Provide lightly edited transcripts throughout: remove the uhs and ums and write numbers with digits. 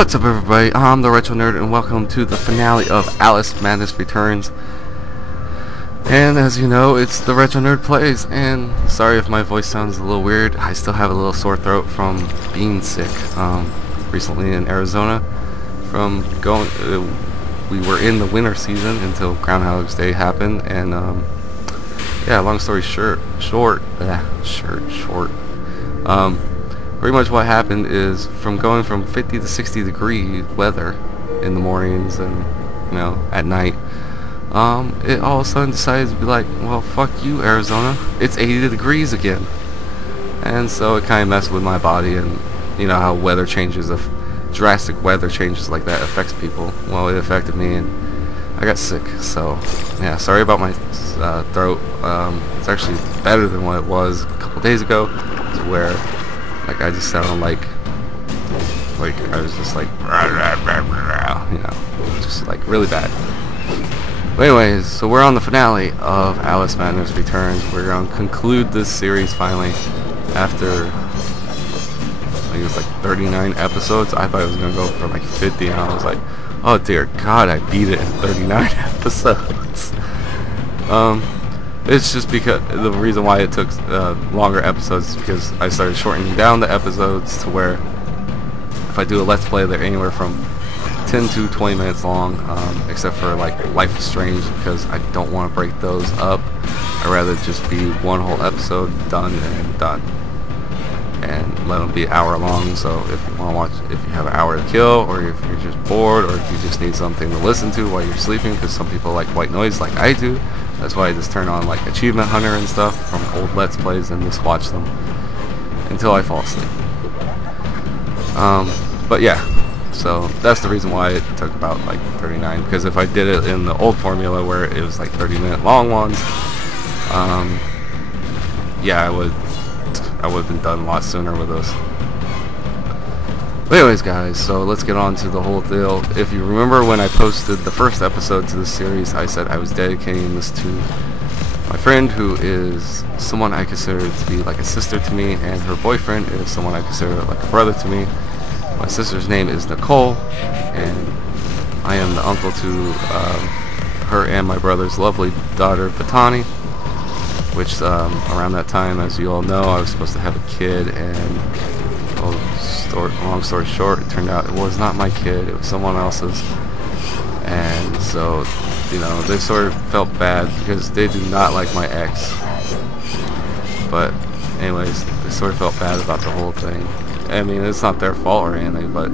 What's up, everybody? I'm the Retro Nerd, and welcome to the finale of Alice Madness Returns. And as you know, it's the Retro Nerd Plays. And sorry if my voice sounds a little weird. I still have a little sore throat from being sick recently in Arizona. From going, we were in the winter season until Groundhog's Day happened, and yeah, long story short. Pretty much what happened is from going from 50 to 60 degree weather in the mornings and, you know, at night, it all of a sudden decided to be like, well, fuck you, Arizona, it's 80 degrees again. And so it kind of messed with my body, and you know how weather changes, if drastic weather changes like that affects people. Well, it affected me, and I got sick. So yeah, sorry about my throat. It's actually better than what it was a couple days ago, to where like I just sound like I was just like, you know, just like really bad. But anyways, so we're on the finale of Alice Madness Returns. We're going to conclude this series finally after, I think it was like 39 episodes. I thought it was going to go for like 50, and I was like, oh dear God, I beat it in 39 episodes. It's just because the reason why it took longer episodes is because I started shortening down the episodes to where if I do a Let's Play, they're anywhere from 10 to 20 minutes long, except for like Life is Strange, because I don't want to break those up. I'd rather just be one whole episode done and done, and let them be an hour long. So if you want to watch, if you have an hour to kill, or if you're just bored, or if you just need something to listen to while you're sleeping, because some people like white noise like I do. That's why I just turn on like Achievement Hunter and stuff from old Let's Plays and just watch them until I fall asleep. But yeah, so that's the reason why it took about like 39, because if I did it in the old formula where it was like 30-minute long ones, yeah, I would have been done a lot sooner with those. But anyways, guys, so let's get on to the whole deal. If you remember when I posted the first episode to this series, I said I was dedicating this to my friend, who is someone I consider to be like a sister to me, and her boyfriend is someone I consider like a brother to me. My sister's name is Nicole, and I am the uncle to her and my brother's lovely daughter, Vitani, which around that time, as you all know, I was supposed to have a kid, and long story short, it turned out it was not my kid, it was someone else's. And so, you know, they sort of felt bad because they do not like my ex. But anyways, they sort of felt bad about the whole thing. I mean, it's not their fault or anything, but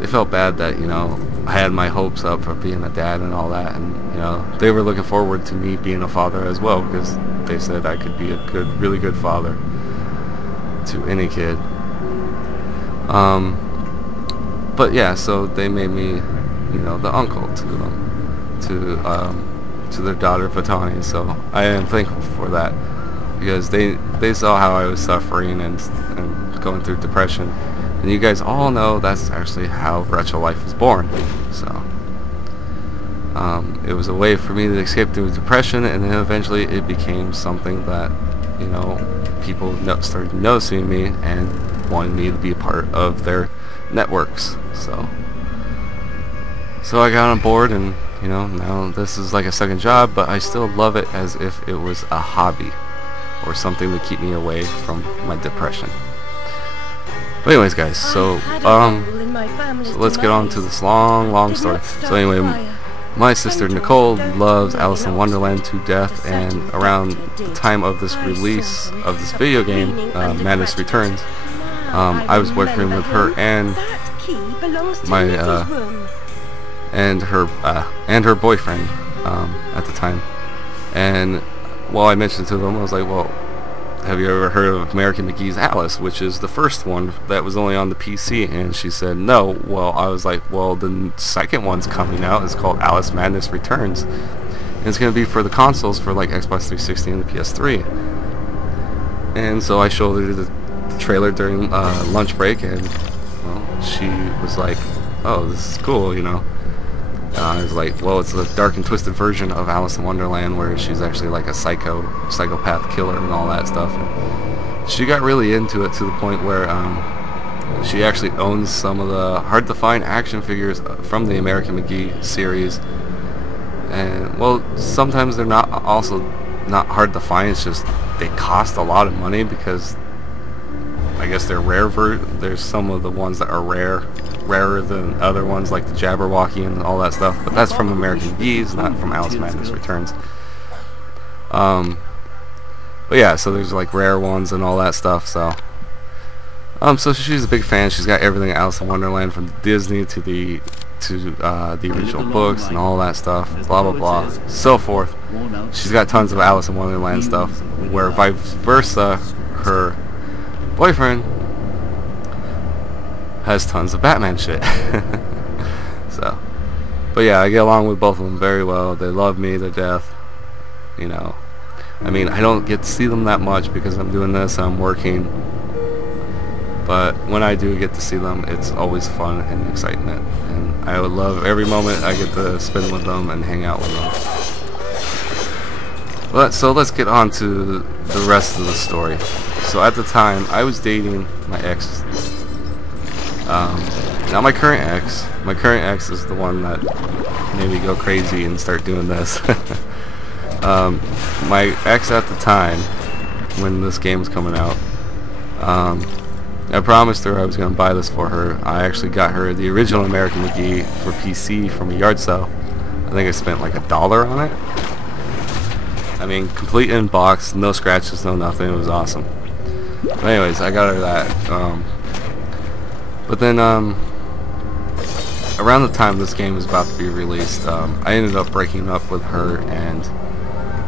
they felt bad that, you know, I had my hopes up for being a dad and all that, and, you know, they were looking forward to me being a father as well, because they said I could be a really good father to any kid. But yeah, so they made me, you know, the uncle to them, to their daughter Vitani. So I am thankful for that, because they saw how I was suffering and going through depression, and you guys all know that's actually how Retro Life was born. So it was a way for me to escape through depression, and then eventually it became something that, you know, people started noticing me and wanted me to be a part of their networks. So I got on board, and, you know, now this is like a second job, but I still love it as if it was a hobby or something to keep me away from my depression. But anyways, guys, so let's get on to this long story. So anyway, my sister Nicole loves Alice in Wonderland to death, and around the time of this release of this video game, Madness Returns, I was working with her and her boyfriend at the time. And while I mentioned to them, I was like, well, have you ever heard of American McGee's Alice, which is the first one that was only on the PC? And she said no. Well, I was like, well, the second one's coming out. It's called Alice Madness Returns, and it's going to be for the consoles, for like Xbox 360 and the PS3. And so I showed her the trailer during lunch break, and, well, she was like, oh, this is cool, you know. I was like, well, it's a dark and twisted version of Alice in Wonderland, where she's actually like a psychopath killer and all that stuff. And she got really into it, to the point where She actually owns some of the hard-to-find action figures from the American McGee series. And, well, sometimes they're not not hard to find, it's just they cost a lot of money because I guess they're rare. There's some of the ones that are rarer than other ones, like the Jabberwocky and all that stuff, but that's from American McGee's, not from Alice Madness Returns. But yeah, so there's like rare ones and all that stuff, so so she's a big fan. She's got everything Alice in Wonderland from Disney to the original books and all that stuff, blah blah blah, so forth. She's got tons of Alice in Wonderland stuff, where vice versa, her boyfriend has tons of Batman shit. So, but yeah, I get along with both of them very well. They love me to death, you know. I mean, I don't get to see them that much because I'm doing this and I'm working, but when I do get to see them, it's always fun and excitement, and I would love every moment I get to spend with them and hang out with them. So let's get on to the rest of the story. So at the time, I was dating my ex, not my current ex. My current ex is the one that made me go crazy and start doing this. My ex at the time, when this game was coming out, I promised her I was going to buy this for her. I actually got her the original American McGee for PC from a yard sale. I think I spent like $1 on it. I mean, complete in box, no scratches, no nothing. It was awesome. But anyways, I got her that. But then, around the time this game was about to be released, I ended up breaking up with her, and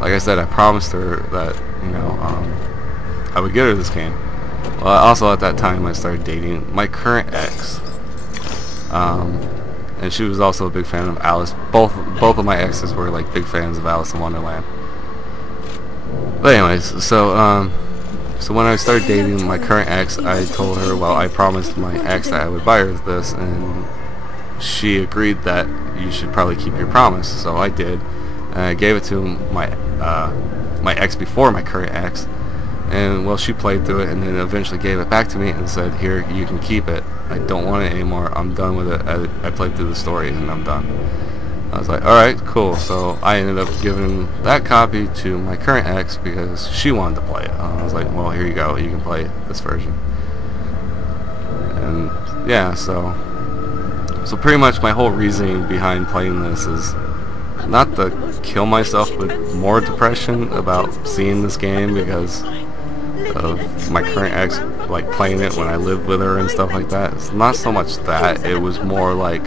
like I said, I promised her that, you know, I would get her this game. Well, also at that time I started dating my current ex, and she was also a big fan of Alice. Both of my exes were like big fans of Alice in Wonderland. But anyways, so when I started dating my current ex, I told her, well, I promised my ex that I would buy her this, and she agreed that you should probably keep your promise. So I did. And I gave it to my ex before my current ex, and well, she played through it and then eventually gave it back to me and said, here, you can keep it. I don't want it anymore. I'm done with it. I played through the story and I'm done. I was like, alright, cool. So I ended up giving that copy to my current ex because she wanted to play it. I was like, well, here you go. You can play this version. And yeah, so pretty much my whole reasoning behind playing this is not to kill myself with more depression about seeing this game because of my current ex, like playing it when I lived with her and stuff like that. It's not so much that, it was more like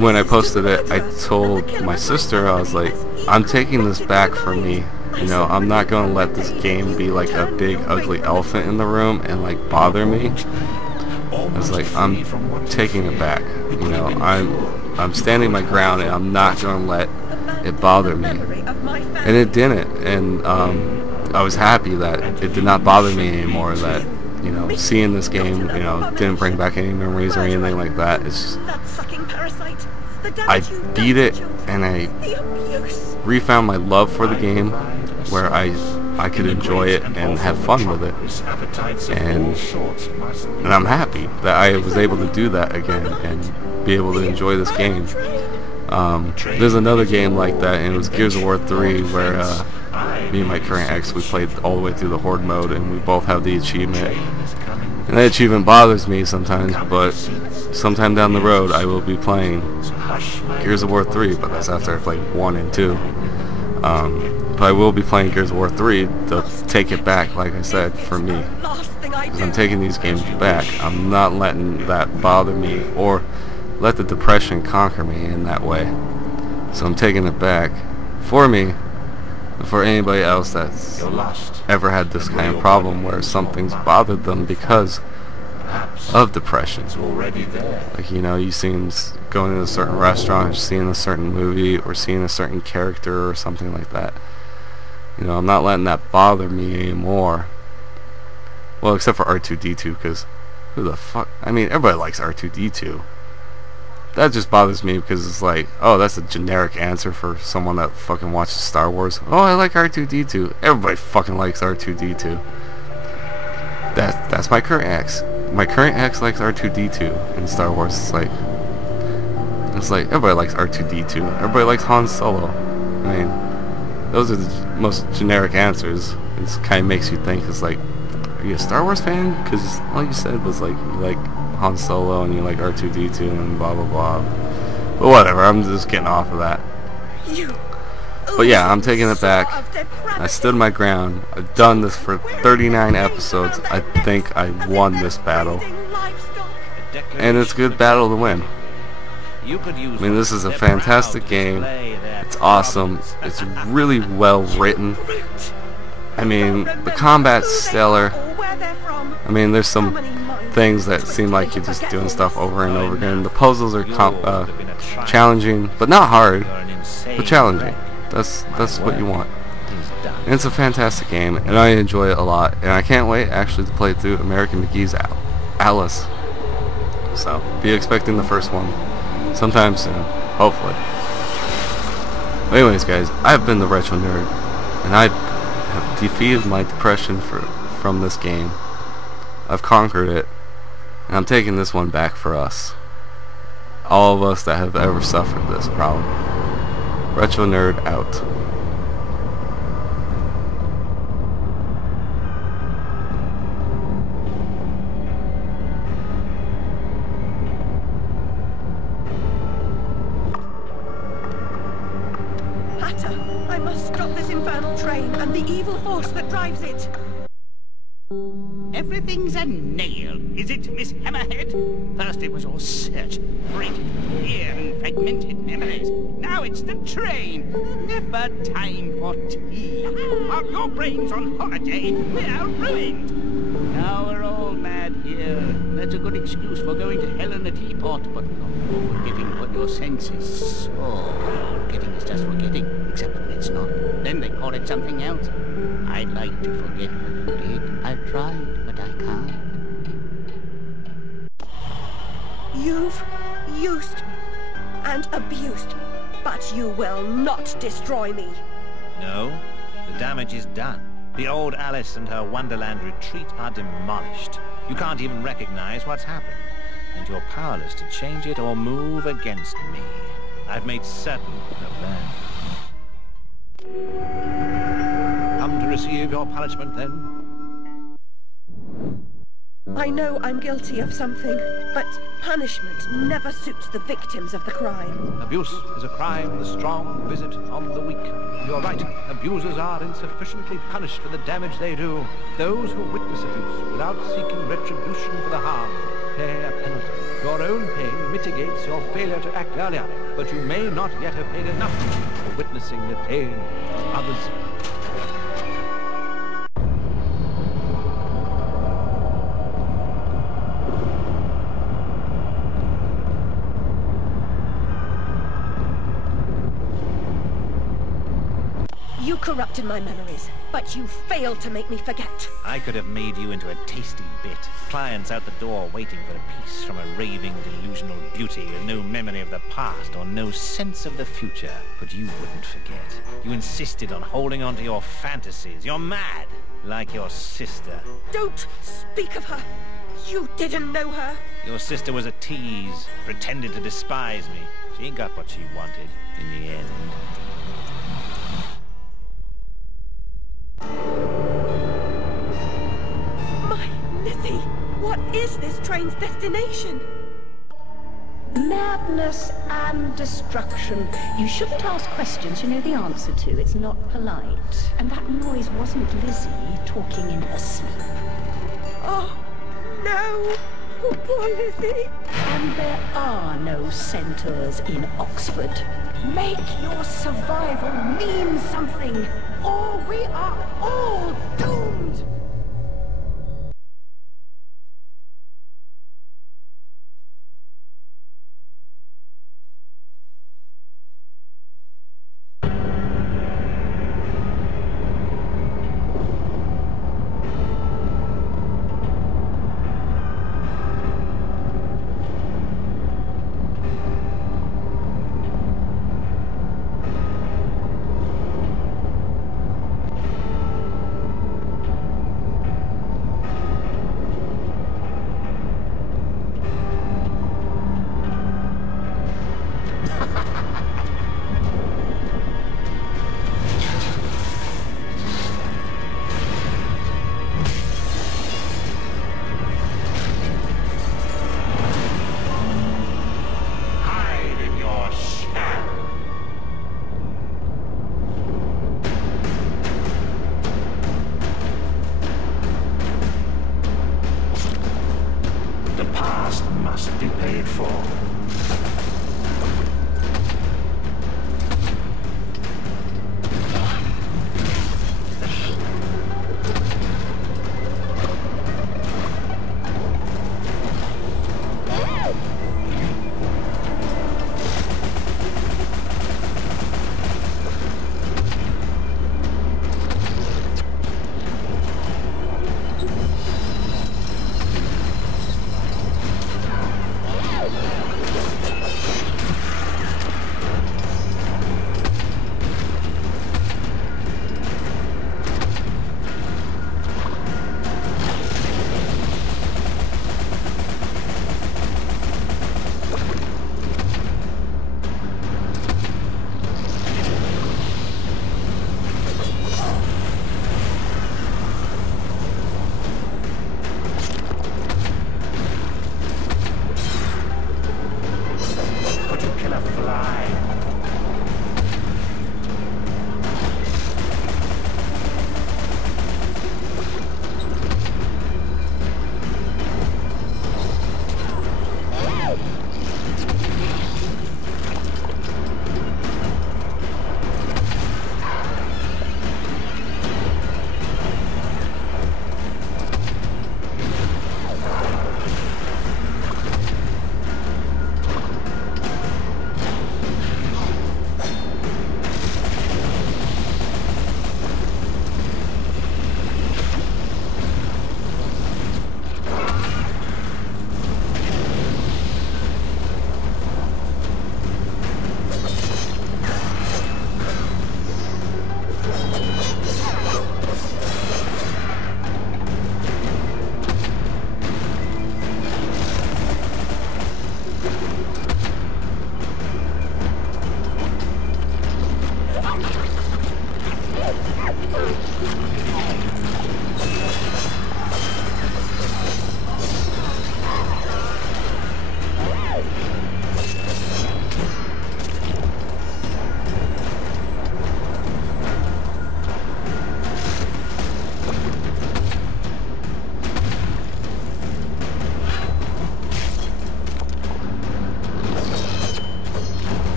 when I posted it, I told my sister, I was like, I'm taking this back for me. You know, I'm not going to let this game be like a big ugly elephant in the room and like bother me. I was like, I'm taking it back. You know, I'm standing my ground and I'm not going to let it bother me. And it didn't. And I was happy that it did not bother me anymore, that, you know, seeing this game, you know, didn't bring back any memories or anything like that. It's just, I beat it and I refound my love for the game where I could enjoy it and have fun with it, and I'm happy that I was able to do that again and be able to enjoy this game. There's another game like that, and it was Gears of War 3, where me and my current ex, we played all the way through the Horde mode, and we both have the achievement. And that achievement bothers me sometimes, but sometime down the road I will be playing Gears of War 3, but that's after I play 1 and 2. But I will be playing Gears of War 3 to take it back, like I said, for me. Because I'm taking these games back. I'm not letting that bother me or let the depression conquer me in that way. So I'm taking it back for me, and for anybody else that's ever had this kind of problem where something's bothered them because of depression. Like, you know, you seen going to a certain restaurant, or seeing a certain movie, or seeing a certain character or something like that. You know, I'm not letting that bother me anymore. Well, except for R2-D2, because who the fuck? I mean, everybody likes R2-D2. That just bothers me because it's like, oh, that's a generic answer for someone that fucking watches Star Wars. Oh, I like R2-D2. Everybody fucking likes R2-D2. That's my current ex. my current ex likes R2-D2 in Star Wars. It's like everybody likes R2-D2. Everybody likes Han Solo. I mean, those are the most generic answers. It kind of makes you think, it's like, are you a Star Wars fan? Because all you said was like, you like Han Solo and you like R2-D2 and blah blah blah. But whatever, I'm just getting off of that. But yeah, I'm taking it back. I stood my ground. I've done this for 39 episodes. I think I won this battle. And it's a good battle to win. I mean, this is a fantastic game. It's awesome. It's really well written. I mean, the combat's stellar. I mean, there's some things that seem like you're just doing stuff over and over again. The puzzles are challenging, but not hard, but challenging. That's what you want. And it's a fantastic game, and I enjoy it a lot. And I can't wait actually to play through American McGee's Alice. So be expecting the first one sometime soon, hopefully. Anyways, guys, I've been the Retro Nerd, and I have defeated my depression from this game. I've conquered it, and I'm taking this one back for us. All of us that have ever suffered this problem. Retro Nerd out. I must stop this infernal train and the evil force that drives it. Everything's a nail, is it, Miss Hammerhead? First it was all search, freighted with fear and fragmented memories. Now it's the train. Never time for tea. While your brain's on holiday, we're ruined. Now we're all mad here. That's a good excuse for going to hell in a teapot, but not for forgetting what your senses saw. Forgetting is just forgetting, except when it's not. Then they call it something else. I'd like to forget what you did. I've tried, but I can't. You've used me and abused me, but you will not destroy me. No, the damage is done. The old Alice and her Wonderland retreat are demolished. You can't even recognize what's happened, and you're powerless to change it or move against me. I've made certain of that. Come to receive your punishment, then? I know I'm guilty of something, but punishment never suits the victims of the crime. Abuse is a crime the strong visit on the weak. You're right. Abusers are insufficiently punished for the damage they do. Those who witness abuse without seeking retribution for the harm pay a penalty. Your own pain mitigates your failure to act earlier, but you may not yet have paid enough for witnessing the pain of others. You corrupted my memories, but you failed to make me forget. I could have made you into a tasty bit. Clients out the door waiting for a piece from a raving, delusional beauty with no memory of the past or no sense of the future. But you wouldn't forget. You insisted on holding on to your fantasies. You're mad, like your sister. Don't speak of her. You didn't know her. Your sister was a tease, pretended to despise me. She got what she wanted in the end. My Lizzie, what is this train's destination? Madness and destruction. You shouldn't ask questions you know the answer to. It's not polite. And that noise wasn't Lizzie talking in her sleep. Oh, no. Oh, poor Lizzie. And there are no centaurs in Oxford. Make your survival mean something, or we are all doomed!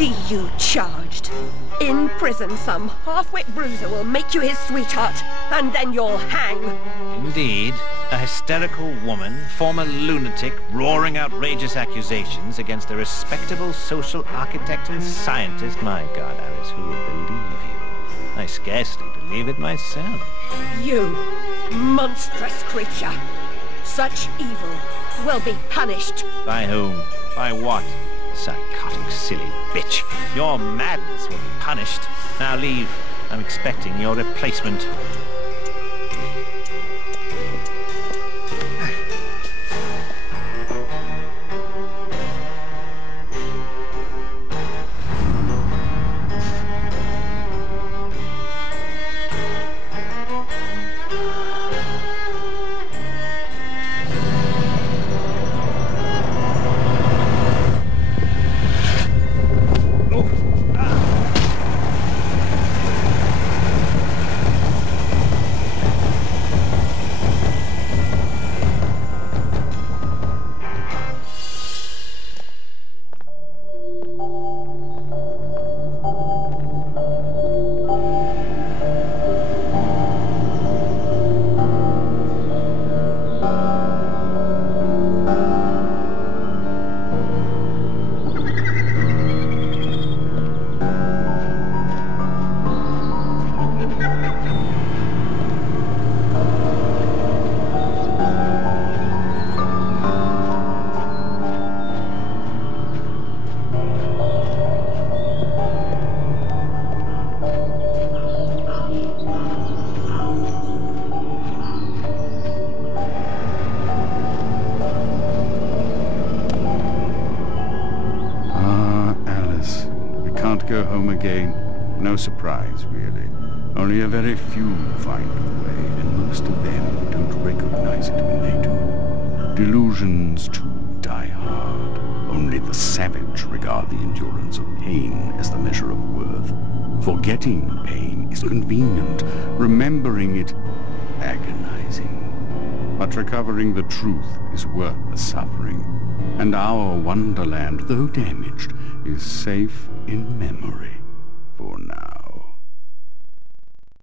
see you charged. In prison, some half-wit bruiser will make you his sweetheart, and then you'll hang. Indeed. A hysterical woman, former lunatic, roaring outrageous accusations against a respectable social architect and scientist. My God, Alice, who would believe you? I scarcely believe it myself. You, monstrous creature. Such evil will be punished. By whom? By what? Psychotic, silly bitch. Your madness will be punished. Now leave. I'm expecting your replacement. Go home again. No surprise, really. Only a very few find the way, and most of them don't recognize it when they do. Delusions, too, die hard. Only the savage regard the endurance of pain as the measure of worth. Forgetting pain is convenient. Remembering it, agonizing. But recovering the truth is worth the suffering. And our wonderland, though damaged, is safe in memory.